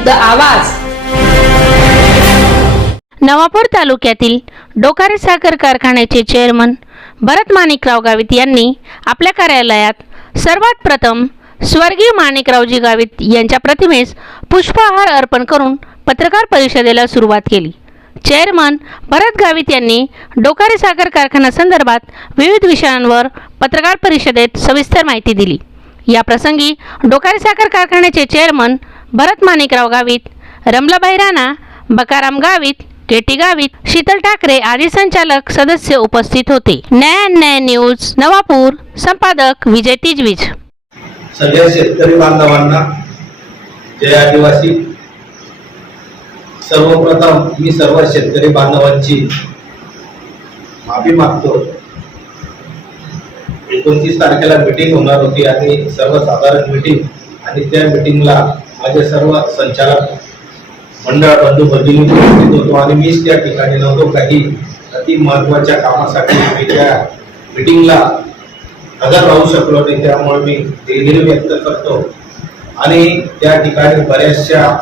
विरुद्ध आवाज. नवापूर तालुक्यातील डोकारे साखर कारखान्याचे चेअरमन भरत माणिकराव गावित यांनी आपल्या कार्यालयात सर्वात प्रथम स्वर्गीय माणिकरावजी गावित यांच्या प्रतिमेस पुष्पहार अर्पण करून पत्रकार परिषदेला सुरुवात केली. चेअरमन भरत गावित यांनी डोकारे साखर कारखाना संदर्भात विविध विषयांवर पत्रकार परिषदेत सविस्तर माहिती दिली. या प्रसंगी डोकारे साखर कारखान्याचे चेअरमन भरत माणिकराव गावित, रमलाबाई राणा, बकाराम गावित, केटी गावित, शीतल ठाकरे आदी संचालक सदस्य उपस्थित होते. न्याय न्यूज नवापूर, संपादक विजय तिजवीज. सगळ्या शेतकरी बांधवांना जय आदिवासी. सर्वप्रथम मी सर्व शेतकरी बांधवांची माफी मागतो. 29 तारखेला मीटिंग होणार होती आणि सर्वसाधारण मीटिंग, आणि त्या मीटिंगला माझे सर्व संचालक मंडळ बंधू भगिनी उपस्थित होतो आणि मीच त्या ठिकाणी नव्हतो. काही अति महत्त्वाच्या कामासाठी मी त्या मीटिंगला हजर राहू शकलो नाही, त्यामुळे मी दिलगिरी व्यक्त करतो. आणि त्या ठिकाणी बऱ्याचशा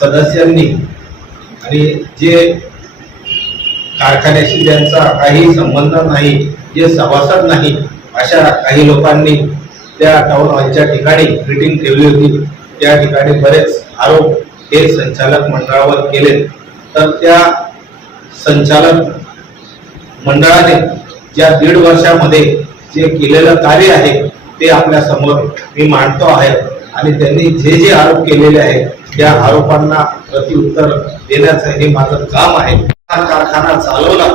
सदस्यांनी आणि जे कारखान्याशी ज्यांचा काही संबंध नाही, जे सभासद नाही, अशा काही लोकांनी त्या टाउन हॉलच्या ठिकाणी मीटिंग ठेवली होती. त्या ठिकाणी बरेच आरोप हे संचालक मंडळावर केले. तर त्या संचालक मंडळाने ज्या 1.5 वर्षामध्ये जे केलेलं कार्य आहे ते आपल्या समोर मी मांडतो आहे. आणि त्यांनी जे जे आरोप केलेले आहेत त्या आरोपांना प्रत्युत्तर देण्याचं हे माझं काम आहे. हा कारखाना चालवला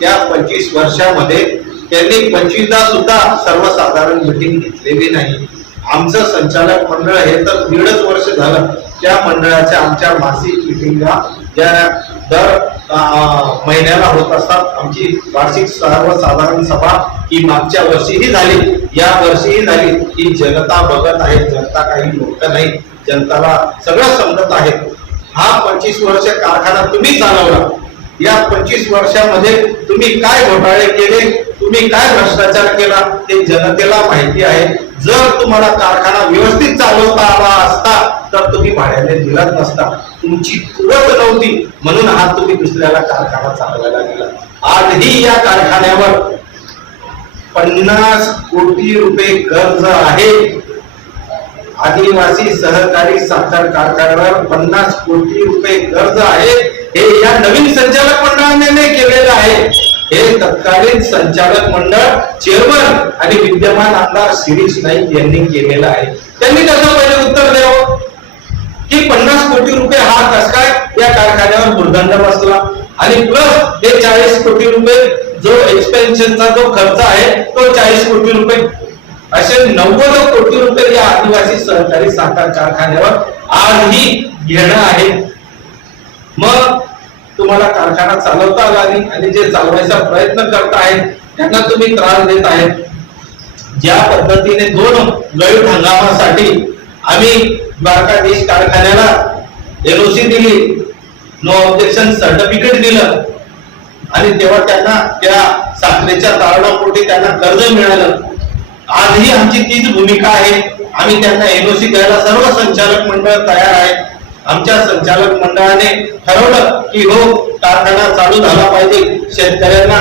त्या 25 वर्षामध्ये त्यांनी 25दा सुद्धा सर्वसाधारण मीटिंग घेतलेली नाही. आमचं संचालक मंडळ हे तर 1.5 वर्ष झालं. त्या मंडळाच्या आमच्या मासिक मीटिंगा ज्या दर महिन्याला होत असतात. आमची वार्षिक सर्वसाधारण सभा ही मागच्या वर्षीही झाली, या वर्षीही झाली. ही जनता बघत आहे, जनता काही मोठं नाही, जनताला सगळं समजत आहे. हा 25 वर्ष कारखाना तुम्ही चालवला. या 25 वर्षामध्ये तुम्ही काय घोटाळे केले, तुम्ही काय भ्रष्टाचार केला ते जनतेला माहिती आहे. जर तुम्हाला कारखाना व्यवस्थित चालवता आला असता तर तुम्ही भाड्याने दिलाच नसता. तुमची कुवत नव्हती म्हणून हा तुम्ही दुसऱ्याला कारखाना चालवायला दिला. आजही या कारखान्यावर 50 कोटी रुपये कर्ज आहे. आदिवासी सहकारी साखर कारखान्यावर 50 कोटी रुपये कर्ज आहे. हे या नवीन संचालक मंडळाने केलेलं आहे. हे तत्कालीन संचालक मंडळ चेअरमन आणि विद्यमान आमदार शिरीष नाईक यांनी केलेलं आहे. त्यांनी त्याचं पहिले उत्तर द्यावं की 50 कोटी रुपये हा कस काय या कारखान्यावर भुर्दंड बसला, आणि प्लस हे 40 कोटी रुपये जो एक्सपेन्शनचा जो खर्च आहे तो 40 कोटी रुपये, असे 90 कोटी रुपये या आदिवासी सहकारी साखर कारखान्यावर आजही घेणं आहे. मग तुम्हाला कारखाना चालवता आला नाही आणि जे चालवायचा प्रयत्न करत आहेत त्यांना तुम्ही त्रास देत आहेत. ज्या पद्धतीने 2 गळीत हंगामासाठी आम्ही द्वारकाधीश कारखान्याला एनओसी दिली, नो ऑब्जेक्शन सर्टिफिकेट दिलं, आणि तेव्हा त्यांना त्या साखरेच्या तारणापोटी त्यांना कर्ज मिळालं. आजही आमची तीच भूमिका आहे. आम्ही त्यांना एनओसी द्यायला सर्व संचालक मंडळ तयार आहे. आमच्या संचालक मंडळाने ठरवलं की हो, कारखाना चालू झाला पाहिजे, शेतकऱ्यांना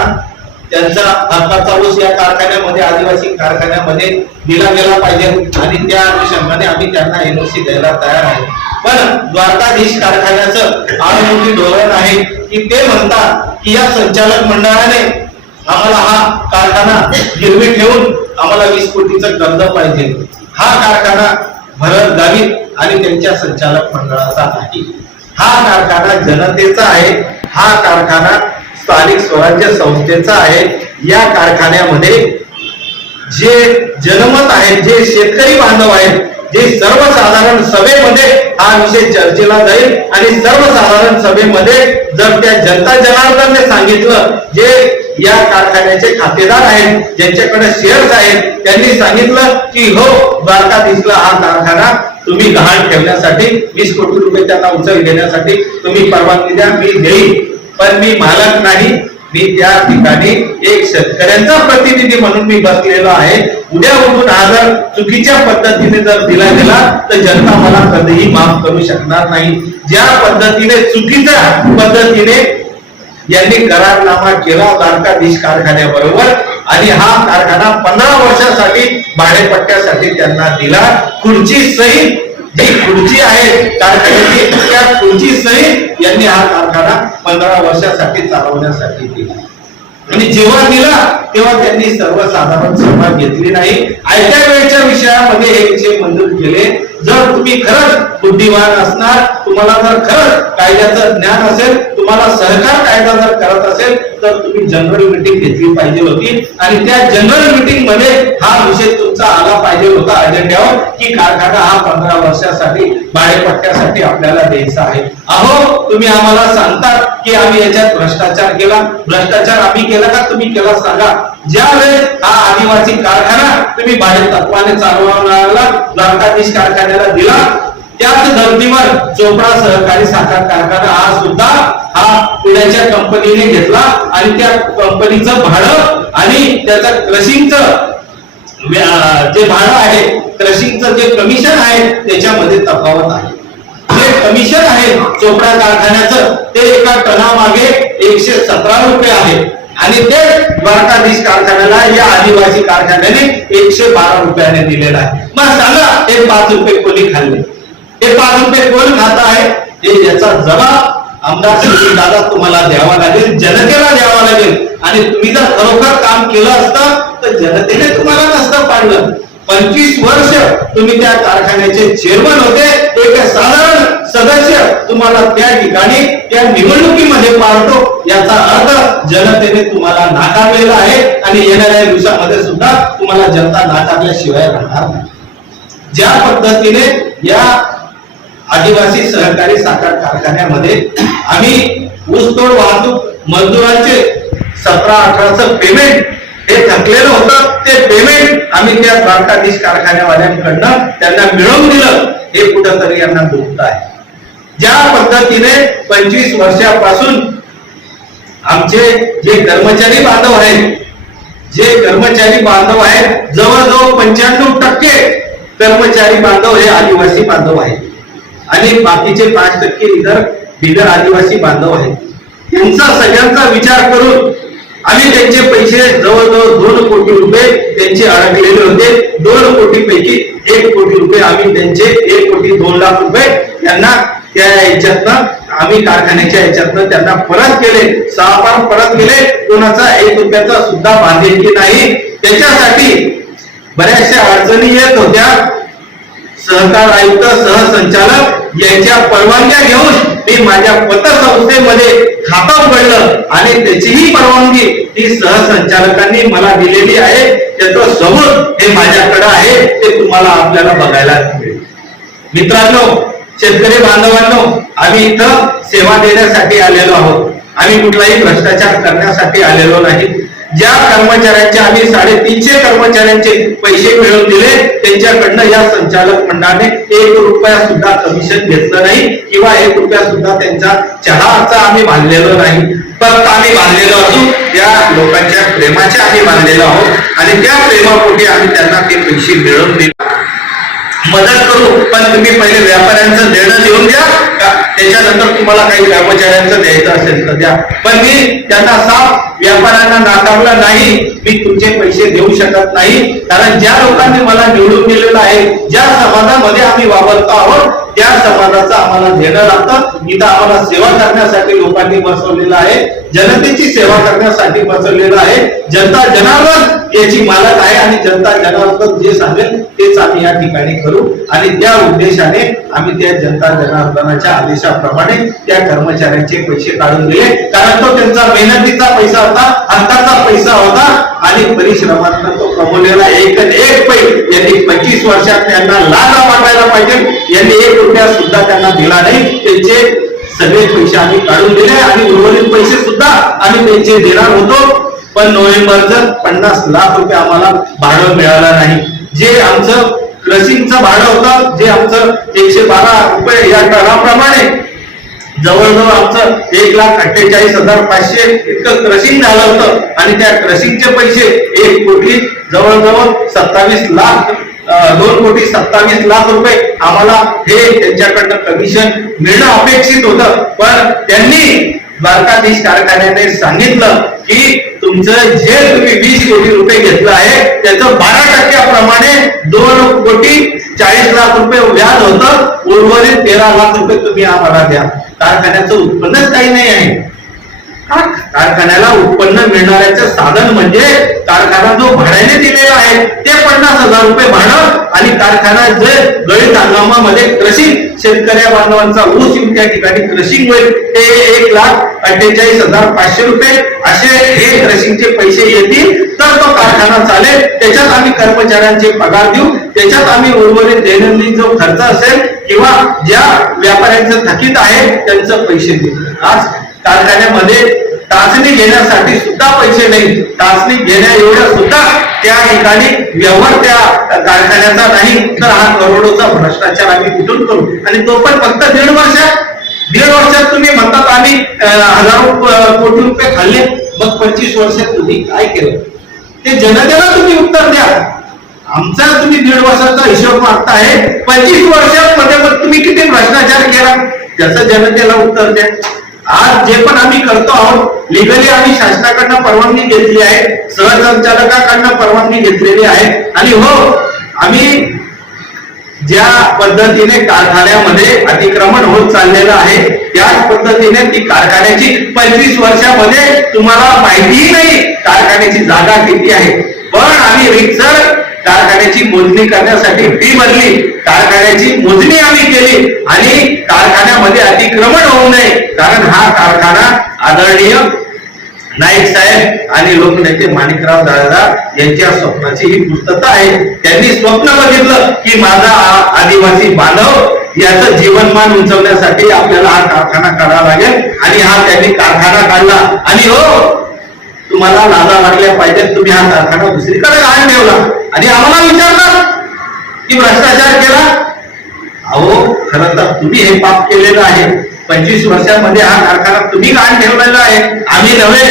त्यांचा हक्काचा ऊस या कारखान्यामध्ये, आदिवासी कारखान्यामध्ये दिला गेला पाहिजे, आणि त्या अनुषंगाने आम्ही त्यांना एनओसी द्यायला तयार आहे. पण द्वारकाधीश कारखान्याचं आडमुठी धोरण आहे की ते म्हणतात की या संचालक मंडळाने आम्हाला हा कारखाना गिरवी ठेवून आम्हाला 20 कोटीचं कर्ज पाहिजे. हा कारखाना भरत गावित आणि त्यांच्या संचालक मंडळाचा नाही. हा कारखाना जनतेचा आहे. हा कारखाना स्थानिक स्वराज्य संस्थेचा आहे. या कारखान्यामध्ये जे जनमत आहे, जे शेतकरी बांधव आहेत, जे सर्वसाधारण सभेमध्ये हा विषय चर्चेला जाईल, आणि सर्वसाधारण सभेमध्ये जर त्या जनता जनार्दनने सांगितलं, जे या कारखान्याचे खातेदार आहेत, ज्यांच्याकडे शेअर्स आहेत, त्यांनी सांगितलं की हो, द्वारकाधीशला हा कारखाना तुम्ही गहाण ठेवण्यासाठी 20 कोटी रुपये त्यांना उचल घेण्यासाठी तुम्ही परवानगी द्या, मी देईन, पण मी मालक नाही, मी त्या ठिकाणी एक शेतकऱ्यांचा प्रतिनिधी म्हणून मी बसलेलो आहे. उद्या उठून हा जर चुकीच्या पद्धतीने जर दिला गेला तर जनता मला कधीही माफ करू शकणार नाही. ज्या पद्धतीने चुकीच्या पद्धतीने यांनी करारनामा केला द्वारकाधीश कारखान्याबरोबर आणि हा कारखाना 15 वर्षासाठी भाडेपट्ट्यासाठी त्यांना दिला. खुर्ची सहित जी खुर्ची आहे कारखान्याची त्या खुर्ची सहित यांनी हा कारखाना 15 वर्षासाठी चालवण्यासाठी दिला आणि जेव्हा दिला तेव्हा त्यांनी सर्वसाधारण सभा घेतली नाही. आयत्या वेळेच्या विषयामध्ये हे विषय मंजूर केले. जर तुम्ही खरंच बुद्धिमान असणार, तुम्हाला जर खरंच कायद्याचं ज्ञान असेल, तुम्हाला सहकार कायदा जर करत असेल तर तुम्ही जनरल मीटिंग घेतली पाहिजे होती आणि त्या जनरल मीटिंग मध्ये हा विषय तुमचा आला पाहिजे होता अजेंड्यावर की कारखाना हा 15 वर्षासाठी भाडेपट्ट्यासाठी आपल्याला द्यायचा आहे. अहो तुम्ही आम्हाला सांगतात की आम्ही याच्यात भ्रष्टाचार केला. भ्रष्टाचार आम्ही केला का तुम्ही केला सांगा. ज्या वेळेस हा आदिवासी कारखाना तुम्ही भाडे तत्वाने चालवणारा द्वारकाधीश कारखान्याला दिला त्याच धर्तीवर चोपडा सहकारी साखर कारखाना हा सुद्धा हा पुण्याच्या कंपनीने घेतला आणि त्या कंपनीचं भाडं आणि त्याचं क्रशिंगचं जे भाडं आहे, क्रशिंगचं जे कमिशन आहे त्याच्यामध्ये तफावत आहे. जे कमिशन आहे चोपडा कारखान्याचं ते एका टनामागे 117 रुपये आहे आणि ते द्वारकाधीश कारखान्याला या आदिवासी कारखान्याने 112 रुपयाने दिलेला आहे. मग सांगा हे 5 रुपये कोणी खाल्ले? हे 5 रुपये कोण खात आहे? हे याचा जबाब आमदार श्री दादा तुम्हाला द्यावा लागेल, जनतेला द्यावा लागेल. आणि तुम्ही जर खरोखर काम केलं असतं तर जनतेने तुम्हाला नसतं पाडलं. 25 वर्ष तुम्ही त्या कारखान्याचे चेअरमन होते. एक साधारण सदस्य तुम्हाला त्या ठिकाणी त्या निवडणुकीमध्ये पाडतो याचा अर्थ जनतेने तुम्हाला नाकारलेला आहे आणि येणाऱ्या दिवसामध्ये सुद्धा तुम्हाला जनता नाकारल्याशिवाय राहणार नाही. ज्या पद्धतीने या आदिवासी सहकारी साखर कारखान्यामध्ये आम्ही ऊसतोड वाहतूक मजदुरांचे 17-18चं पेमेंट हे थकलेलं होतं, ते पेमेंट आम्ही त्या द्वारकाधीश कारखान्यावाल्यांकडनं त्यांना मिळवून दिलं. हे कुठंतरी यांना दुखत आहे. ज्या पद्धतीने 25 वर्षापासून आमचे जे कर्मचारी बांधव आहेत, जवळजवळ 95% कर्मचारी बांधव हे आदिवासी बांधव आहेत आणि बाकीचे 5% इतर बिगर आदिवासी बांधव आहेत. त्यांचा सगळ्यांचा विचार करून आम्ही त्यांचे पैसे जवळजवळ 2 कोटी रुपये त्यांचे अडकलेले होते. 2 कोटी पैकी 1 कोटी रुपये आम्ही त्यांचे 1 कोटी 2 लाख रुपये त्यांना त्या याच्यातनं आम्ही कारखान्याच्या याच्यातनं त्यांना परत केले. 6 पार परत केले. कोणाचा 1 रुपयाचा सुद्धा बांधिलकी नाही. त्याच्यासाठी बऱ्याचशा अडचणी येत होत्या. सहकार आयुक्त सहसंचालक यांच्या परवानग्या घेऊन मी माझ्या पतसंस्थेमध्ये खातं उघडलं आणि त्याचीही परवानगी ती सहसंचालकांनी मला दिलेली आहे. त्याचं सबूत हे माझ्याकडे आहे, ते तुम्हाला आपल्याला बघायला मिळेल. मित्रांनो, शेतकरी बांधवांनो, आम्ही इथं सेवा देण्यासाठी आलेलो आहोत. आम्ही कुठलाही भ्रष्टाचार करण्यासाठी आलेलो नाही. ज्या कर्मचाऱ्यांचे आम्ही 350 कर्मचाऱ्यांचे पैसे मिळवून दिले त्यांच्याकडनं या संचालक मंडळाने 1 रुपया सुद्धा कमिशन घेतलं नाही किंवा 1 रुपया सुद्धा त्यांचा चहाचा आम्ही बांधलेलो नाही. फक्त आम्ही बांधलेलो असून त्या लोकांच्या प्रेमाचे आम्ही बांधलेलो आहोत आणि त्या प्रेमापोटी आम्ही त्यांना ते पैसे मिळवून दिले. मदत करू, पण तुम्ही पहिले व्यापाऱ्यांचं देणं देऊन द्या, त्याच्यानंतर तुम्हाला काही कर्मचाऱ्यांचं द्यायचं असेल तर द्या. पण मी त्यांना साफ व्यापाऱ्यांना नाकारलं नाही. मी तुमचे पैसे देऊ शकत नाही, कारण ज्या लोकांनी मला निवडून दिलेलं आहे, ज्या समाजामध्ये आम्ही वावरतो आहोत त्या समाजाचं आम्हाला देणं लागतं. इथं आम्हाला सेवा करण्यासाठी लोकांनी बसवलेलं आहे, जनतेची सेवा करण्यासाठी बसवलेलं आहे. जनता जनार्दन याची मालक आहे आणि जनता जनार्दन जे सांगेल तेच आम्ही या ठिकाणी करू आणि त्या उद्देशाने आम्ही त्या जनता जनार्दनाच्या आदेशाप्रमाणे त्या कर्मचाऱ्यांचे पैसे काढून दिले. कारण तो त्यांचा मेहनतीचा पैसा होता, हक्काचा पैसा होता आणि परिश्रमातून तो कमवलेला एक पैसा यांनी 25 वर्षात त्यांना लाभ वाटायला पाहिजे. यांनी 1 रुपया सुद्धा त्यांना दिला नाही. त्यांचे सगळे पैसे आम्ही काढून दिले आणि उर्वरित पैसे सुद्धा आम्ही त्यांचे देणार होतो. पण नोव्हेंबरचं 50 लाख रुपये आम्हाला भाडं मिळालं नाही. जे आमचं क्रशिंगचं भाडं होतं, जे आमचं 112 रुपये या टनाप्रमाणे जवळजवळ आमचं 1,48,500 इतकं क्रशिंग झालं होतं आणि त्या क्रशिंगचे पैसे 1,00,00,000 जवळजवळ 27 लाख 2,27,00,000 रुपये आम्हाला हे त्यांच्याकडनं कमिशन मिळणं अपेक्षित होतं. पण त्यांनी द्वारकाधीश कारखान्याने सांगितलं की तुमचं जे तुम्ही 20 कोटी रुपये घेतलं आहे त्याचं 12% प्रमाणे 2,40,00,000 रुपये व्याज होतं. उर्वरित 13 लाख रुपये तुम्ही आम्हाला द्या. कारखान्याचं उत्पन्नच काही नाही आहे. कारखान्याला उत्पन्न मिळणाऱ्याचं साधन म्हणजे कारखाना जो भाड्याने दिलेला आहे ते 50,000 रुपये भाडं आणि कारखाना जे गळीत हंगामामध्ये क्रशिंग शेतकऱ्या बांधवांचा ऊस येऊन त्या ठिकाणी क्रशिंग होईल ते 1,48,500 रुपये असे हे क्रशिंगचे पैसे येतील तर तो कारखाना चालेल. त्याच्यात आम्ही कर्मचाऱ्यांचे पगार देऊ, त्याच्यात आम्ही उर्वरित दैनंदिन जो खर्च असेल किंवा ज्या व्यापाऱ्यांचं थकीत आहे त्यांचं पैसे देऊ. आज कारखान्यामध्ये टाचणी घेण्यासाठी सुद्धा पैसे नाही. टाचणी घेण्या एवढ्या सुद्धा त्या ठिकाणी व्यवहार त्या कारखान्याचा नाही. तर हा करोडोचा भ्रष्टाचार आम्ही कुठून करू आणि तो पण फक्त 1.5 वर्षात तुम्ही म्हणतात आम्ही हजारो कोटी रुपये खाल्ले. मग 25 वर्षात तुम्ही काय केलं ते जनतेला तुम्ही उत्तर द्या. आमचा तुम्ही 1.5 वर्षाचा हिशोब मागताय, 25 वर्षांमध्ये मग तुम्ही किती भ्रष्टाचार केला त्याचं जनतेला उत्तर द्या. आज जे पण आम्ही करतो आहोत लिगली आम्ही शासनाकडनं परवानगी घेतली आहे, सहसंचालकाकडनं परवानगी घेतलेली आहे आणि हो आम्ही ज्या पद्धतीने कारखान्यामध्ये अतिक्रमण होत चाललेलं आहे त्याच पद्धतीने ती कारखान्याची 25 वर्षामध्ये तुम्हाला माहितीही नाही कारखान्याची जागा किती आहे. पण आम्ही रितसर कारखान्याची मोजणी करण्यासाठी फी भरली, कारखान्याची मोजणी आम्ही केली आणि कारखान्यामध्ये अतिक्रमण होऊ नये कारण हा कारखाना आदरणीय नाईक साहेब आणि लोकनेते माणिकराव दादा यांच्या स्वप्नाची ही पूर्तता आहे. त्यांनी स्वप्न बघितलं की माझा आदिवासी बांधव याचं जीवनमान उंचवण्यासाठी आपल्याला हा कारखाना काढावा लागेल आणि हा त्यांनी कारखाना काढला. आणि हो तुम्हाला लाजा लागल्या पाहिजेत, तुम्ही हा कारखाना दुसरीकडे घाण ठेवला आणि आम्हाला विचारलं की भ्रष्टाचार केला. अहो खरं तर तुम्ही हे पाप केलेलं आहे. 25 वर्षांमध्ये हा कारखाना तुम्ही घाण ठेवलेला आहे, आम्ही नव्हे.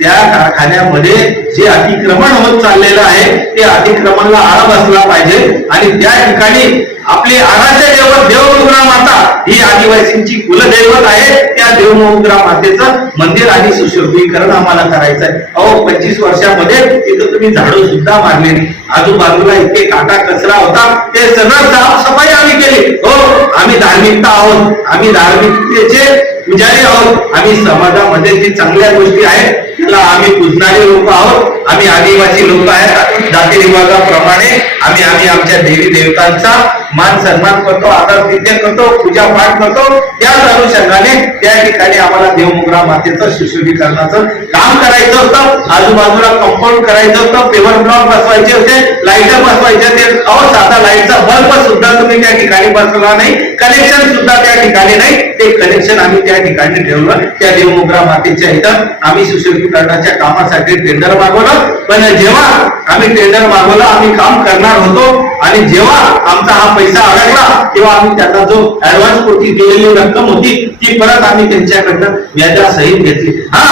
त्या कारखान्यामध्ये जे अतिक्रमण होत चाललेलं आहे ते अतिक्रमणाला आळा बसला पाहिजे आणि त्या ठिकाणी आपली आराध्य दैवत देवमुद्रा माता ही आदिवासींची कुलदैवत आहे. त्या देवमुद्रा मातेचं मंदिर आणि सुशोभीकरण आम्हाला करायचं आहे. अहो 25 वर्षामध्ये तिथं तुम्ही झाडू सुद्धा मारले नाही, आजूबाजूला इतके काटा कचरा होता ते सगळं साफसफाई आम्ही केली. हो आम्ही धार्मिकता आहोत, आम्ही धार्मिकतेचे पुजारी आहोत, आम्ही समाजामध्ये जी चांगल्या गोष्टी आहेत त्याला आम्ही पूजणारे लोक आहोत. आम्ही आदिवासी लोक आहेत, जाती विभागाप्रमाणे आम्ही आमच्या देवी देवतांचा मान सन्मान करतो, आदर तिथ्य करतो, पूजा पाठ करतो. त्याच अनुषंगाने त्या ठिकाणी आम्हाला देवमुद्रा मातेचं सुशोभीकरणाचं काम करायचं होतं. आजूबाजूला कंपाऊंड करायचं होतं, पेवर ब्लॉक बसवायचे होते, लाईट बसवायचे होते. अहो साधा लाईटचा बल्ब सुद्धा तुम्ही त्या ठिकाणी बसवला नाही, कनेक्शन सुद्धा त्या ठिकाणी नाही. ते कनेक्शन आम्ही त्या ठिकाणी ठेवलं. त्या देवमुद्रा मातेच्या इथं आम्ही सुशोभीकरणाच्या कामासाठी टेंडर मागवलं. पण जेव्हा आम्ही टेंडर मागवलं आम्ही काम करणार होतो आणि जेव्हा आमचा हा पैसा अडकला तेव्हा आम्ही त्यांना जो ऍडव्हान्स कोटी दिलेली रक्कम होती ती परत आम्ही त्यांच्याकडनं व्याजासहित घेतली. हा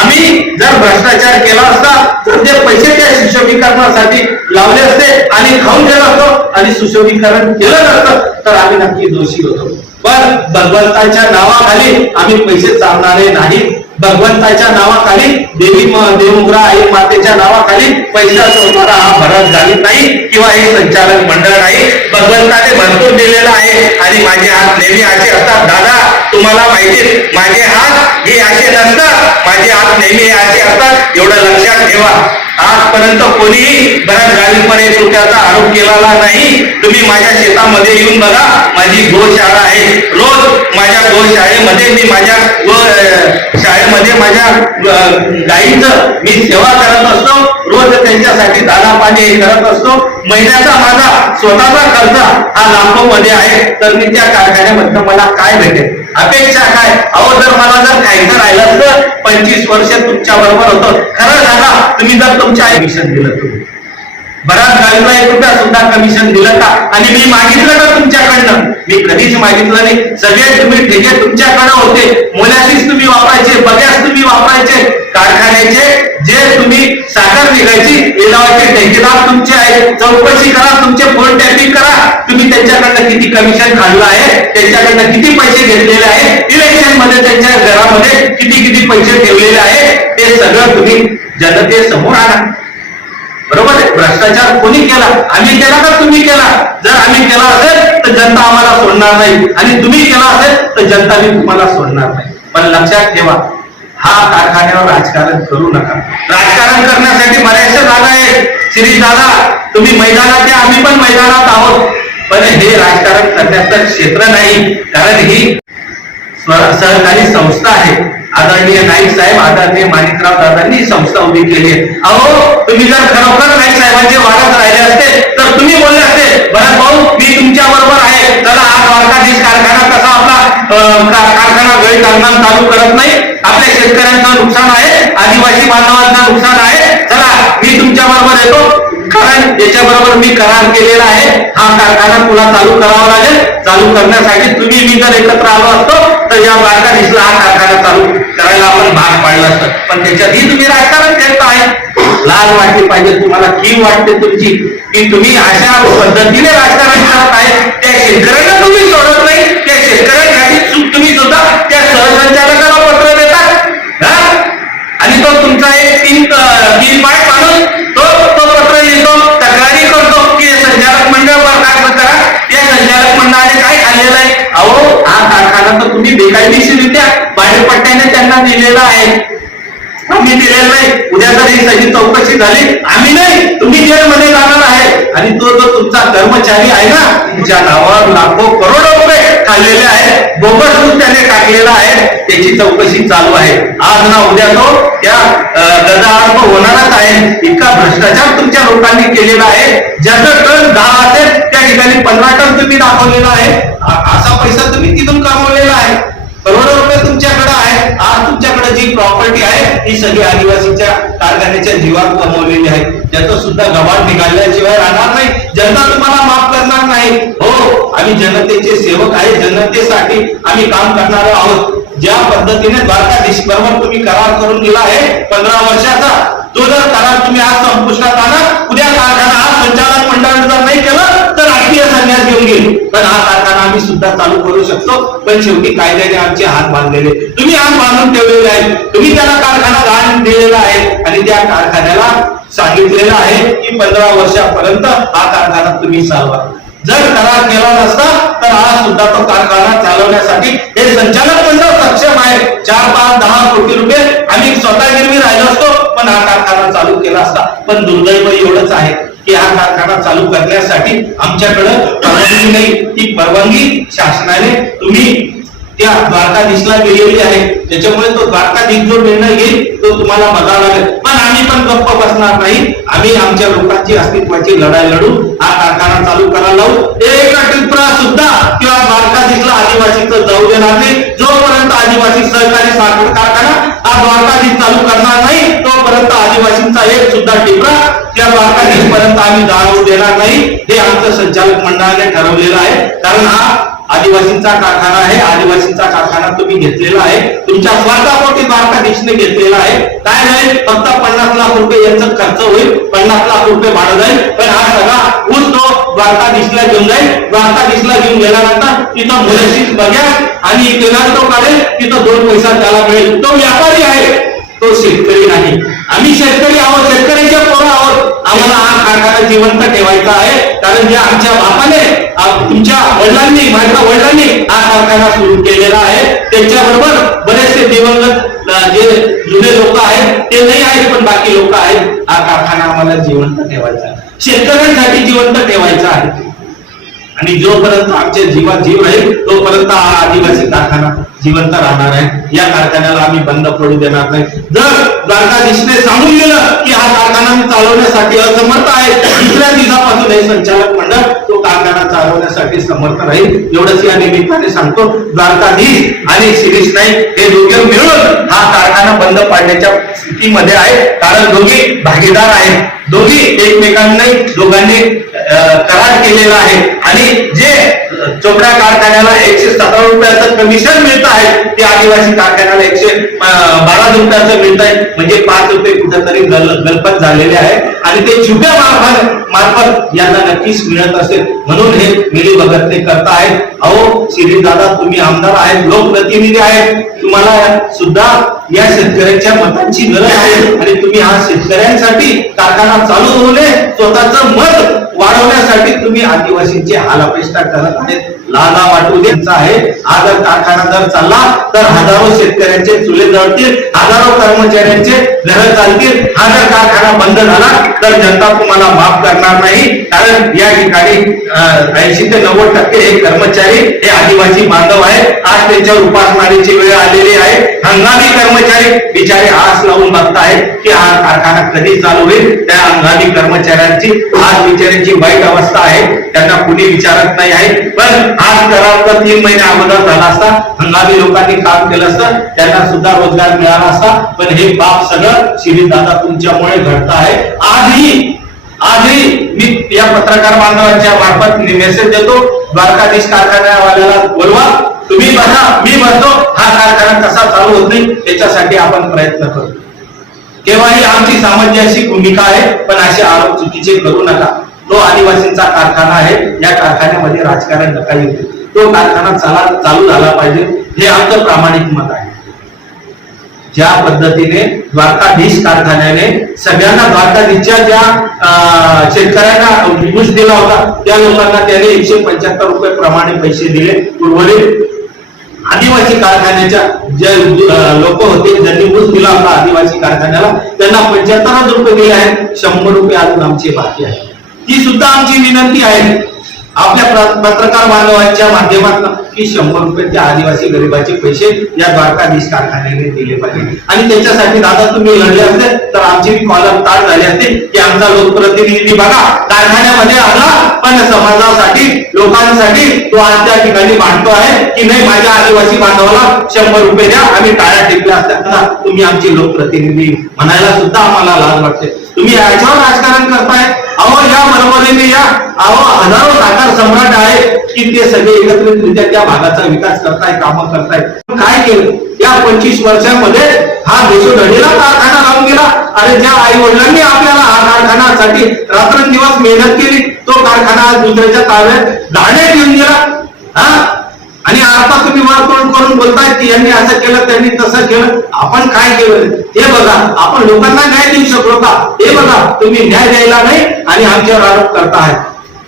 आम्ही जर भ्रष्टाचार केला असता तर ते पैसे त्या सुशोभीकरणासाठी लावले असते आणि खाऊन गेलो असतो आणि सुशोभीकरण केलं नसतं तर आम्ही नक्की दोषी होतो. पण भगवंताच्या नावाखाली आम्ही पैसे चालणारे नाही. भगवंताच्या नावाखाली देवमुद्रा आई मातेच्या नावाखाली पैसा चोरणारा हा भरत घालीत नाही किंवा हे संचालक मंडळ नाही. भगवंताने भरपूर दिलेला आहे आणि माझे हात नेहमी असे असतात. दादा तुम्हाला माहिती माझे हात हे असे नसतात, माझे हात नेहमी असे असतात, एवढं लक्षात ठेवा. आजपर्यंत कोणीही भरत घालीपणे चुक्याचा आरोप केलेला नाही. तुम्ही माझ्या शेतामध्ये येऊन बघा, माझी गोशाळा आहे. रोज माझ्या गोशाळेमध्ये मी माझ्या शाळेमध्ये माझ्या गायींचं मी सेवा करत असतो. रोज त्यांच्यासाठी दाना पाणी करत असतो. महिन्याचा माझा स्वतःचा खर्च हा लाखो मध्ये आहे. तर मी त्या कारखान्यामध्ये मला काय भेटेल, अपेक्षा काय? अहो जर मला जर खायचं राहिलं तर 25 वर्ष तुमच्या बरोबर होतं. खरं सांगा तुम्ही जर तुमच्या ऍडमिशन दिलं तुम्ही बराच गाडीला 1 रुपया सुद्धा कमिशन दिलं का? आणि मी मागितलं का तुमच्याकडनं? मी कधीच मागितलं नाही. सगळे तुम्ही ठेके तुमच्याकडे होते. मोलासीस तुम्ही वापरायचे, बगॅस तुम्ही वापरायचे. कारखान्याचे जे तुम्ही साखर निघायची लिलावाचे ठेकेदार तुमचे आहेत. चौकशी करा, तुमचे फोन टॅपिंग करा. तुम्ही त्यांच्याकडनं किती कमिशन काढलं आहे, त्यांच्याकडनं किती पैसे घेतलेले आहे, इलेक्शन मध्ये त्यांच्या घरामध्ये किती पैसे ठेवलेले आहे, ते सगळं तुम्ही जनतेसमोर आणा. बरोबर आहे. भ्रष्टाचार कोणी केला? आम्ही केला का तुम्ही केला? जर आम्ही केला असेल तर जनता आम्हाला सोडणार नाही, आणि तुम्ही केला असेल तर जनता तुम्हाला सोडणार नाही. पण लक्षात ठेवा, हा कारखान्यावर राजकारण करू नका. राजकारण करण्यासाठी बऱ्याचशा जागा आहेत. श्री दादा, तुम्ही मैदानात या, आम्ही पण मैदानात आहोत. पण हे राजकारण करण्याचं क्षेत्र नाही, कारण ही सहकारी संस्था आहे. आदरणीय नाईक साहेब, आदरणीय माणिकराव दादांनी ही संस्था उभी केली आहे. अहो, तुम्ही जर खरोखर नाईक साहेबांचे वाढत राहिले असते तर तुम्ही बोलले असते, भरत भाऊ मी तुमच्या बरोबर आहे, चला हा द्वारकाधीश कारखाना कसा आपला कारखाना गळीत आणून चालू करत नाही, आपल्या शेतकऱ्यांचं नुकसान आहे, आदिवासी बांधवांचं नुकसान आहे, चला मी तुमच्या बरोबर येतो, कारण त्याच्याबरोबर मी करार केलेला आहे, हा कारखाना तुला चालू करावा लागेल. चालू करण्यासाठी तुम्ही मी जर एकत्र आलो असतो तर या द्वारकाधीशला हा कारखाना चालू करायला आपण भाग पाडला असतं. पण त्याच्यातही तुम्ही राजकारण करत आहे. लाज वाटली पाहिजे तुम्हाला, कीव वाटते तुमची, की तुम्ही अशा पद्धतीने राजकारण करत आहे. त्या शेतकऱ्यांना तुम्ही सोडत नाही, त्या शेतकऱ्यांसाठी चूक तुम्ही सुद्धा त्या सहसंचालकाला पत्र देतात, आणि तो तुमचा एक तीन पाठ माणूस तो पत्र लिहितो, तक्रारी करतो की संचालक मंडळ बरखास्त करा. त्या संचालक मंडळाने काय खाल्लेलं आहे? अहो, हा कारखाना तर तुम्ही बेकायदेशीररित्या भाडेपट्ट्याने त्यांना दिलेला आहे, आम्ही दिलेलं नाही. उद्या जर ही सगळी चौकशी झाली, आम्ही नाही, तुम्ही जेलमध्ये जाणार आहे. आणि तो जो तुमचा कर्मचारी आहे ना, तुमच्या नावावर लाखो करोडो रुपये खाल्लेले आहेत, बोगस दूध त्याने टाकलेला आहे, त्याची चौकशी चालू आहे. आज ना उद्या तो त्या गदाआड होणारच आहे. इतका भ्रष्टाचार तुमच्या लोकांनी केलेला आहे. ज्याचं टन 10 असेल त्या ठिकाणी 15 टन तुम्ही दाखवलेला आहे. असा पैसा तुम्ही तिथून कमवलेला आहे. करोडो रुपये तुमच्याकडे आहे. आज तुमच्याकडे जी प्रॉपर्टी आहे ती सगळी आदिवासीच्या कारखान्याच्या जीवात कमवलेली आहे. त्याचं सुद्धा गबाड निघाल्याशिवाय राहणार नाही. जनता तुम्हाला माफ करणार नाही. हो, आम्ही जनतेचे सेवक आहे, जनतेसाठी आम्ही काम करणार आहोत. ज्या पद्धतीने द्वारकाधीश बरोबर तुम्ही करार करून दिला आहे 15 वर्षाचा, तो जर करार तुम्ही आज संपुष्टात आणा, उद्या कारखाना आज संचालक मंडळाने जर नाही केलं तर राजकीय संन्यास घेऊन गेली. पण हा कारखाना आम्ही सुद्धा चालू करू शकतो. पण शेवटी कायद्याने आमचे हात बांधलेले, तुम्ही हात बांधून ठेवलेले आहेत. तुम्ही त्याला कारखाना दान दिलेला आहे, आणि त्या कारखान्याला सांगितलेलं आहे की 15 वर्षापर्यंत हा कारखाना तुम्ही चालवा. जर करार केला नसता तर आज सुद्धा तो कारखाना चालवण्यासाठी हे संचालक मंडळ सक्षम आहे. 4, 5, 10 कोटी रुपये आम्ही स्वतः गिरवी राहिलो असतो, पण हा कारखाना चालू केला असता. पण दुर्दैव एवढंच आहे की हा कारखाना चालू करण्यासाठी आमच्याकडे परवानगी नाही. ती परवानगी शासनाने तुम्ही त्या द्वारकाधीशला दिलेली आहे. त्याच्यामुळे तो द्वारकाधीश जो निर्णय घेईल तो तुम्हाला बघावा लागेल. पण आम्ही पण गप्प बसणार नाही. आम्ही आमच्या लोकांची अस्तित्वाची लढाई लढू, हा कारखाना चालू करायला लावू. एक टिपरा सुद्धा किंवा द्वारकाधीशला आदिवासीचं जाऊ देणार नाही. जोपर्यंत आदिवासी सहकारी साखर कारखाना हा द्वारकाधीश चालू करणार नाही, तोपर्यंत आदिवासींचा एक सुद्धा टिपरा त्या द्वारकाधीश पर्यंत आम्ही जाऊ देणार नाही. हे आमचं संचालक मंडळाने ठरवलेलं आहे. कारण हा आदिवासींचा कारखाना आहे. आदिवासींचा कारखाना तुम्ही घेतलेला आहे, तुमच्या स्वार्थापोटी द्वारकाधीशने घेतलेला आहे. काय नाही, फक्त 50 लाख रुपये यांचा खर्च होईल, 50 लाख रुपये भाडं जाईल. पण हा सगळा ऊस तो द्वारकाधीशला घेऊन जाईल. द्वारकाधीशला घेऊन गेल्यानंतर तिथं मुलाशीच बघा आणि तेलात तो काढेल, तिथं 2 पैसा त्याला मिळेल. तो व्यापारी आहे, तो शेतकरी नाही. आम्ही शेतकरी आहोत, शेतकऱ्यांच्या पोरं आहोत. आम्हाला हा कारखाना जिवंत ठेवायचा आहे. कारण जे आमच्या बापाने, तुमच्या वडिलांनी, माझ्या वडिलांनी हा कारखाना सुरू केलेला आहे. त्यांच्याबरोबर बरेचसे दिवंगत जे जुने लोक आहेत ते नाही आहेत, पण बाकी लोक आहेत. हा कारखाना आम्हाला जिवंत ठेवायचा आहे, शेतकऱ्यांसाठी जिवंत ठेवायचा आहे. आणि जोपर्यंत आमच्या जीवात जीव राहील तोपर्यंत हा आदिवासी कारखाना जिवंत राहणार आहे. या कारखान्याला आम्ही बंद पडू देणार नाही. जर द्वारकाधीशने सांगून दिलं की हा कारखाना चालवण्यासाठी असमर्थ आहे, दुसऱ्या दिवसापासून हे संचालक मंडळ तो कारखाना चालवण्यासाठी समर्थ राहील, एवढंच या निमित्ताने सांगतो. द्वारकाधीश आणि शिरीष नाईक हे दोघे मिळून हा कारखाना बंद पाडण्याच्या स्थितीमध्ये आहे, कारण दोघी भागीदार आहेत, दोघी एकमेकांना दोघांनी करार केलेला आहे. आणि जे चोपडा कारखान्याला 117 रुपयाचं कमिशन मिळत आहे ते आदिवासी कारखान्याला 112 रुपयाचं मिळत आहे, म्हणजे 5 रुपये कुठेतरी गलपत झालेले आहे आणि ते छुप्या मार्फत यांना नक्कीच मिळत असेल, म्हणून हे मिलीभगत ते करत आहेत. अहो शिरीष दादा, तुम्ही आमदार आहेत, लोकप्रतिनिधी आहेत, तुम्हाला सुद्धा या शेतकऱ्यांच्या मतांची गरज आहे आणि तुम्ही हा शेतकऱ्यांसाठी कारखाना चालू होणे, स्वतःचं मत वाढवण्यासाठी तुम्ही आदिवासींची हालापेष्टा करत आहेत. लाला वाटू द्यायचा आहे. हा जर कारखाना जर चालला तर हजारो शेतकऱ्यांचे चुले जळतील, हजारो कर्मचाऱ्यांचे घर चालतील. हा जर कारखाना बंद झाला तर जनता तुम्हाला माफ करणार नाही, कारण या ठिकाणी 80 ते 90% हे कर्मचारी हे आदिवासी बांधव आहेत. आज त्यांच्यावर उपासमारीची वेळ आलेली आहे. हंगामी कर्मचारी बिचारे आस लावून बघतायत की हा कारखाना कधी चालू होईल. त्या हंगामी कर्मचाऱ्यांची आज बिचाऱ्यांची वाईट अवस्था आहे, त्यांना कुणी विचारत नाही आहे. पण आज करार तर 3 महिने अगोदर झाला असता, हंगामी लोकांनी काम केलं असतं, त्यांना सुद्धा रोजगार मिळाला असता. पण हे पाप सगळं शिरीष दादा तुमच्यामुळे घडत आहे. आजही मी या पत्रकार बांधवांच्या मार्फत मेसेज देतो, द्वारकाधीश कारखान्यावाल्याला बोलवा, तुम्ही बघा, मी म्हणतो हा कारखाना कसा चालू होत नाही याच्यासाठी आपण प्रयत्न करतो. केव्हाही आमची सामंजस्याची भूमिका आहे, पण असे आरोप चुकीचे करू नका. तो आदिवासींचा कारखाना आहे, या कारखान्यामध्ये राजकारण नका येऊ. तो कारखाना चालू झाला पाहिजे, हे आमचं प्रामाणिक मत आहे. ज्या पद्धतीने द्वारकाधीश कारखान्याने सगळ्यांना द्वारकाधीशच्या ज्या शेतकऱ्यांना ऊस दिला होता त्या लोकांना त्याने 175 रुपये प्रमाणे पैसे दिले. उर्वरित आदिवासी कारखान्याच्या जे लोक होते ज्यांनी ऊस दिला होता आदिवासी कारखान्याला त्यांना 75 रुपये दिले आहेत. 100 रुपये अजून आमचे बाकी आहे. ही सुद्धा आमची विनंती आहे आपल्या पत्रकार बांधवांच्या माध्यमातून की 100 रुपये त्या आदिवासी गरिबाचे पैसे या द्वारकाधीश कारखान्याने दिले पाहिजे. आणि त्याच्यासाठी दादा तुम्ही लढले असते तर आमची कॉलम ताट झाली असते की आमचा लोकप्रतिनिधी बघा कारखान्यामध्ये आला, पण समाजासाठी लोकांसाठी तो आज त्या ठिकाणी मांडतो आहे की नाही माझ्या आदिवासी बांधवाला 100 रुपये द्या, आम्ही टाळ्या टिकल्या असतात. तुम्ही आमचे लोकप्रतिनिधी म्हणायला सुद्धा आम्हाला लाज वाटते. तुम्ही याच्यावर राजकारण करताय. अहो या बरोबरीने या हजारो साकार सम्राट आहे की ते सगळे एकत्रितरित्या त्या भागाचा विकास करताय, कामं करताय. काय केलं या 25 वर्षांमध्ये? हा देशोधडीला कारखाना लावून गेला. अरे ज्या आई वडिलांनी आपल्याला हा कारखान्यासाठी रात्रंदिवस मेहनत केली, तो कारखाना दुसऱ्याच्या ताब्यात दाण्यात येऊन गेला. आणि आता तुम्ही वारतोड करून बोलताय की यांनी असं केलं, त्यांनी तसं केलं. आपण काय केलं हे बघा. आपण लोकांना न्याय देऊ शकलो का हे बघा. तुम्ही न्याय द्यायला नाही आणि आमच्यावर आरोप करताय.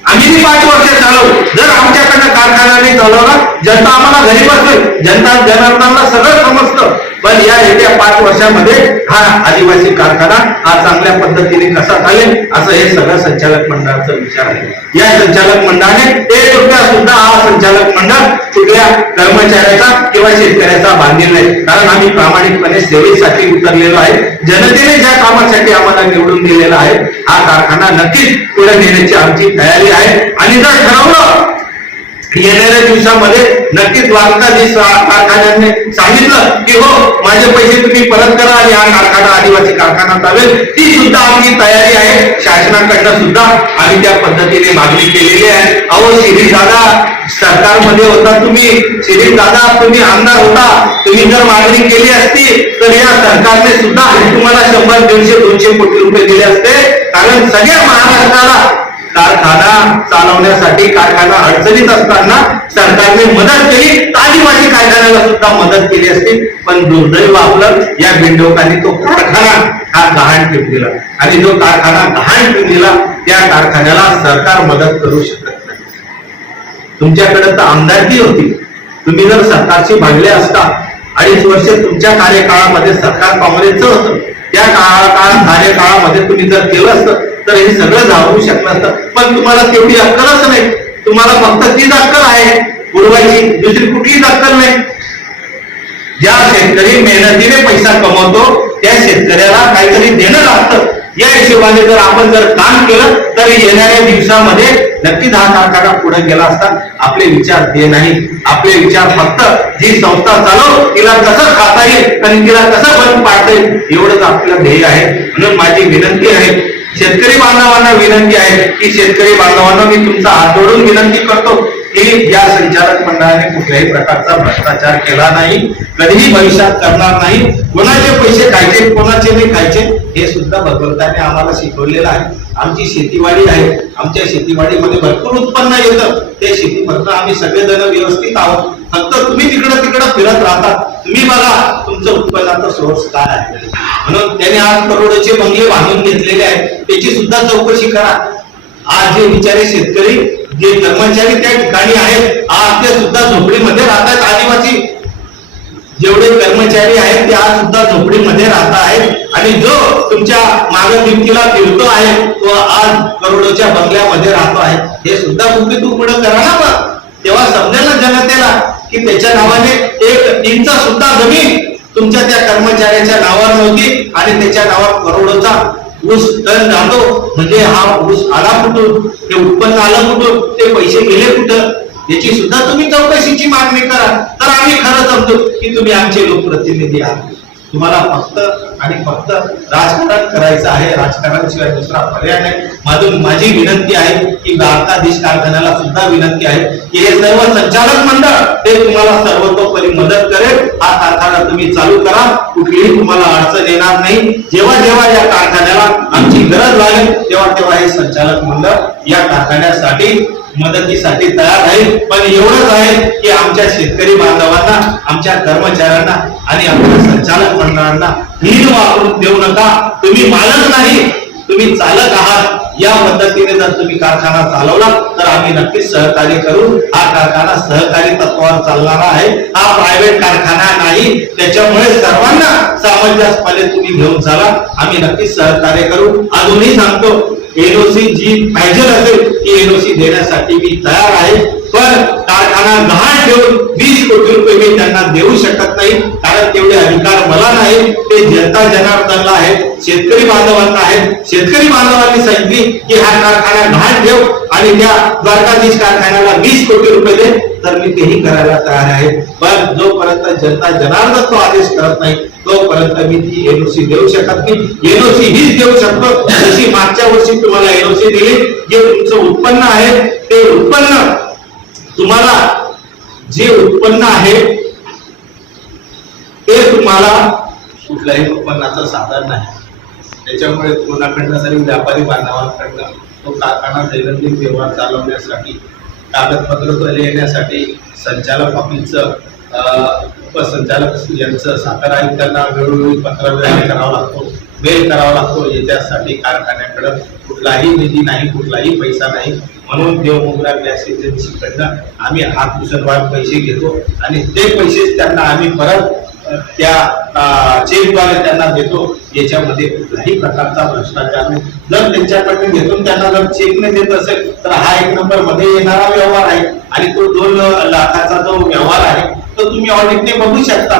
आम्ही 5 वर्ष चालवू, जर आमच्याकडनं कारखान्याने चालवला जनता आम्हाला घरी बसवेल, जनार्दनाला सगळं समजतं. पण या येत्या 5 वर्षामध्ये हा आदिवासी कारखाना हा चांगल्या पद्धतीने कसा चालेल असं हे सगळं संचालक मंडळाचा विचार आहे. या संचालक मंडळाने 1 रुपया सुद्धा हा संचालक मंडळ कुठल्या कर्मचाऱ्याचा किंवा शेतकऱ्याचा बांधील नाही, कारण आम्ही प्रामाणिकपणे सेवेसाठी उतरलेलो आहे. जनतेने ज्या कामासाठी आम्हाला निवडून दिलेला आहे हा कारखाना नक्कीच पुढे नेण्याची आमची तयारी आहे. आणि जर ठरवलं येणाऱ्या दिवसामध्ये नक्कीच द्वारकाधीश कारखान्याने सांगितलं की हो माझे पैसे तुम्ही परत करा आणि हा कारखाना आदिवासी कारखाना चालेल, ती सुद्धा आमची तयारी आहे. शासनाकडनं सुद्धा आम्ही त्या पद्धतीने मागणी केलेली आहे. अहो शिरीष दादा सरकारमध्ये होता तुम्ही, शिरीष दादा तुम्ही आमदार होता, तुम्ही जर मागणी केली असती तर या सरकारने सुद्धा तुम्हाला 100, 150, 200 कोटी रुपये दिले असते. कारण सगळ्या महाराष्ट्राला कारखाना चालवण्यासाठी कारखाना अडचणीत असताना सरकारने मदत केली, आदिवासी कारखान्याला सुद्धा मदत केली असती. पण दुर्दैव आपलं या बिंडोकांनी तो कारखाना हा गहाण ठेवून दिला आणि जो कारखाना गहाण ठेवून दिला त्या कारखान्याला सरकार मदत करू शकत नाही. तुमच्याकडे तर आमदारकी होती, तुम्ही जर सरकारशी भांडले असता 2.5 वर्ष तुमच्या कार्यकाळामध्ये सरकार काँग्रेसचं होतं, त्या कार्यकाळामध्ये तुम्ही जर केलं असतं तर हे सगळं जाऊ शकलं असतं. पण तुम्हाला तेवढी अक्कलच नाही. तुम्हाला फक्त तीच अक्कल आहे उडवायची, दुसरी कुठलीच अक्कल नाही. ज्या शेतकरी मेहनतीने पैसा कमवतो त्या शेतकऱ्याला काहीतरी देणं लागतं. या हिशोबाने जर आपण जर काम केलं तर येणाऱ्या दिवसामध्ये नक्कीच हा कारखाना पुढे गेला असता. आपले विचार ते नाही, आपले विचार फक्त जी संस्था चालव तिला कसं खाता येईल आणि तिला कसं बंद पाडता येईल एवढंच आपलं ध्येय आहे. म्हणून माझी विनंती आहे, शेतकरी बांधवांना विनंती आहे की शेतकरी बांधवांना मी तुमचा हात जोडून विनंती करतो की या संचालक मंडळाने कुठल्याही प्रकारचा भ्रष्टाचार केला नाही, कधीही भविष्यात करणार नाही. कोणाचे पैसे खायचे कोणाचे नाही खायचे हे सुद्धा भगवंताने आम्हाला शिकवलेलं आहे. आमची शेतीवाडी आहे, आमच्या शेतीवाडीमध्ये भरपूर उत्पन्न येतं. ते शेती फक्त आम्ही सगळेजण व्यवस्थित आहोत, फक्त तुम्ही तिकडं फिरत राहता. तुम्ही बघा तुमचं उत्पन्नाचा सोर्स काय आहे. म्हणून त्याने आज करोडोचे बंगले बांधून घेतलेले आहेत, त्याची सुद्धा चौकशी करा. आज जे बिचारे शेतकरी जे कर्मचारी त्या ठिकाणी आहेत आज ते सुद्धा झोपडीमध्ये राहतात. आदिवासी जेवढे कर्मचारी आहेत ते आज सुद्धा झोपडीमध्ये राहत आहेत आणि जो तुमच्या मागे भिंतीला फिरतो आहे तो आज करोडोच्या बंगल्यामध्ये राहतो आहे. हे सुद्धा तुम्ही तू पुढे करा ना. मग तेव्हा समजेल ना जनतेला की त्याच्या नावाने एक इंच सुद्धा जमीन तुमच्या त्या कर्मचाऱ्याच्या नावावर नव्हती आणि त्याच्या नावावर करोडोचा ऊस टन जातो. म्हणजे हा ऊस आला कुठून, ते उत्पन्न आलं कुठून, ते पैसे गेले कुठं याची सुद्धा तुम्ही चौकशीची मागणी करा. तर आम्ही खरं समजू की तुम्ही आमचे लोकप्रतिनिधी आहात. तुम्हाला फक्त आणि फक्त राजकारण करायचं आहे, राजकारणाशिवाय दुसरा पर्याय नाही. माझी विनंती आहे की द्वारकाधीश कारखान्याला सुद्धा विनंती आहे की हे सर्व संचालक मंडळ ते तुम्हाला सर्वतोपरी मदत करेल. हा कारखाना तुम्ही चालू करा, कुठलीही तुम्हाला अडचण येणार नाही. जेव्हा जेव्हा या कारखान्याला आमची गरज लागेल तेव्हा तेव्हा हे संचालक मंडळ या कारखान्यासाठी मदतीसाठी तयार आहे. पण एवढंच आहे की आमच्या शेतकरी बांधवांना, आमच्या कर्मचाऱ्यांना आणि आमच्या संचालक मंडळांना हीन वापरून देऊ नका. तुम्ही मालक नाही, तुम्ही चालक आहात. या पद्धतीने जर तुम्ही कारखाना चालवला तर आम्ही नक्कीच सहकार्य करू. हा कारखाना सहकारी तत्वावर चालणारा आहे, हा प्रायव्हेट कारखाना नाही. त्याच्यामुळे सर्वांना सामंजस्यपणे तुम्ही घेऊन चाला, आम्ही नक्कीच सहकार्य करू. अजूनही सांगतो एनओसी जी पाहिजे असेल ती एनओसी देण्यासाठी मी तयार आहे. पण कारखाना गहाण ठेवून 20 कोटी रुपये मी त्यांना देऊ शकत नाही, कारण तेवढे अधिकार मला नाही. ते जनता जनार्दनला आहेत, शेतकरी बांधवांना आहेत. शेतकरी बांधवांनी सांगितली की हा कारखाना गहाण ठेव आणि त्या द्वारकाधीश कारखान्याला 20 कोटी रुपये दे, तर मी तेही करायला तयार आहे. पण जोपर्यंत जनता जनार्दन तो आदेश करत नाही तोपर्यंत मी ती एनओसी देऊ शकत नाही. एनओसी हीच देऊ शकतो जशी मागच्या वर्षी तुम्हाला एनओसी दिली. जे तुमचं उत्पन्न आहे ते उत्पन्न तुम्हाला जे उत्पन्न आहे ते तुम्हाला कुठल्याही उत्पन्नाचं साधन नाही. त्याच्यामुळे कोणाकडनं तरी व्यापारी बांधवांकडनं तो कारखाना दैनंदिन व्यवहार चालवण्यासाठी कागदपत्र येण्यासाठी संचालक ऑफिसचं उपसंचालक यांचं साखर आयुक्तांना वेळोवेळी पत्र करावा लागतो, मेल करावा लागतो. याच्यासाठी कारखान्याकडे कुठलाही निधी नाही, कुठलाही पैसा नाही. म्हणून देवमुद्रा गॅस एजन्सीकडनं आम्ही हात उसरवार पैसे घेतो आणि ते पैसे त्यांना आम्ही परत त्या चेकद्वारे त्यांना देतो. याच्यामध्ये कुठल्याही प्रकारचा भ्रष्टाचार नाही. जर त्यांच्याकडे घेऊन त्यांना जर चेक नाही देत असेल तर हा 1 नंबर मध्ये येणारा व्यवहार आहे आणि तो 2 लाखाचा जो व्यवहार आहे तो तुम्ही ऑडिटने बघू शकता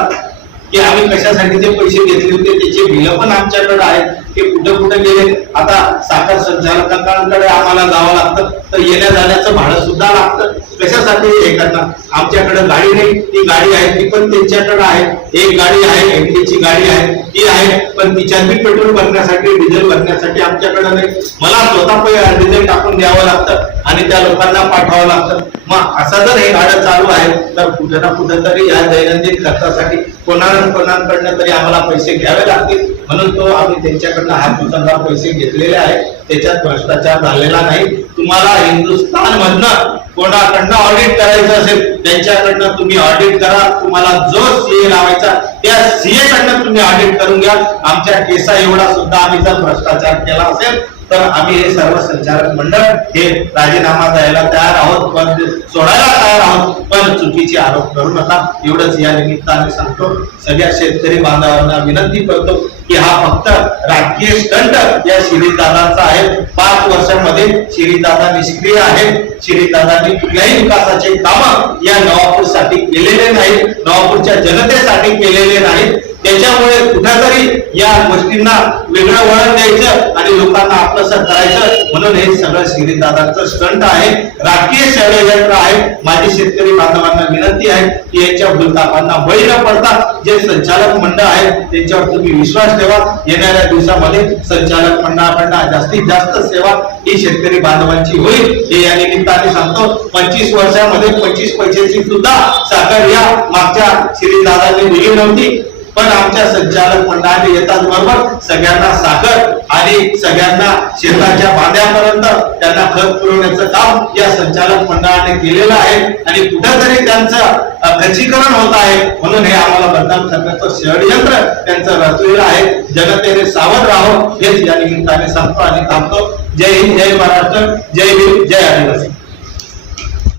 की आम्ही कशासाठी ते पैसे घेतले होते. त्याचे बिल पण आमच्याकडे आहेत, ते कुठे कुठे गेले. आता साखर संचालकांकडे आम्हाला जावं लागतं तर येण्या जाण्याचं भाडं सुद्धा लागतं. कशासाठी हे करतात. आमच्याकडे गाडी नाही, ती गाडी आहे ती पण त्यांच्याकडे आहे. एक गाडी आहे, एमटीची गाडी आहे, ती आहे पण तिच्यात पेट्रोल भरण्यासाठी डिझेल भरण्यासाठी आमच्याकडे नाही. मला स्वतः डिझेल टाकून द्यावं लागतं आणि त्या लोकांना पाठवावं लागतं. मग असं जर हे गाडं चालू आहे तर कुठे ना कुठे तरी या दैनंदिन खर्चासाठी कोणाकडनं तरी आम्हाला पैसे घ्यावे लागतील. म्हणून तो आम्ही त्यांच्याकडनं हात उचलून पैसे घेतलेले आहेत. त्याच्यात भ्रष्टाचार झालेला नाही. तुम्हाला हिंदुस्थान मधनं कोणाकडनं ऑडिट करायचं असेल त्यांच्याकडनं तुम्ही ऑडिट करा. तुम्हाला जो सीए लावायचा त्या सीए कडनं तुम्ही ऑडिट करून घ्या. आमच्या केसा एवढा सुद्धा आम्ही जर भ्रष्टाचार केला असेल तर आम्ही हे सर्व संचालक मंडळ हे राजीनामा द्यायला तयार आहोत, पण सोडायला तयार आहोत. पण चुकीचे आरोप करू नका एवढंच या निमित्ताने सांगतो. सगळ्या शेतकरी बांधवांना विनंती करतो की हा फक्त राजकीय स्टंट या शिरीषदादांचा आहे. 5 वर्षांमध्ये शिरीषदादा निष्क्रिय आहेत. शिरीषदादांनी कुठल्याही विकासाचे काम या नवापूरसाठी केलेले नाहीत, नवापूरच्या जनतेसाठी केलेले नाहीत. त्याच्यामुळे कुठेतरी या गोष्टींना वेगळं वळण द्यायचं आणि लोकांना आपलंसं करायचं म्हणून हे सगळं श्रीदादांचं स्टंट आहे, राजकीय षडयंत्र आहे. माझी शेतकरी बांधवांना विनंती आहे की यांच्या भूलथापांना बळी न पडता जे संचालक मंडळ आहे त्यांच्यावर तुम्ही विश्वास ठेवा. येणाऱ्या दिवसामध्ये संचालक मंडळाकडनं जास्तीत जास्त सेवा ही शेतकरी बांधवांची होईल हे या निमित्ताने सांगतो. 25 वर्षामध्ये 25 पैशाची सुद्धा साखर या मागच्या श्रीदादांनी दिली नव्हती, पण आमच्या संचालक मंडळाने येतात बरोबर सगळ्यांना साखर आणि सगळ्यांना शेताच्या बांध्यापर्यंत त्यांना खत पुरवण्याचं काम या संचालक मंडळाने केलेलं आहे आणि कुठेतरी त्यांचं खच्चीकरण होत आहे. म्हणून हे आम्हाला बदनाम करण्याचं षडयंत्र त्यांचं रचलेलं आहे. जनतेने सावध राहावं हेच या निमित्ताने सांगतो आणि थांबतो. जय हिंद, जय महाराष्ट्र, जय भीम, जय आदिवासी.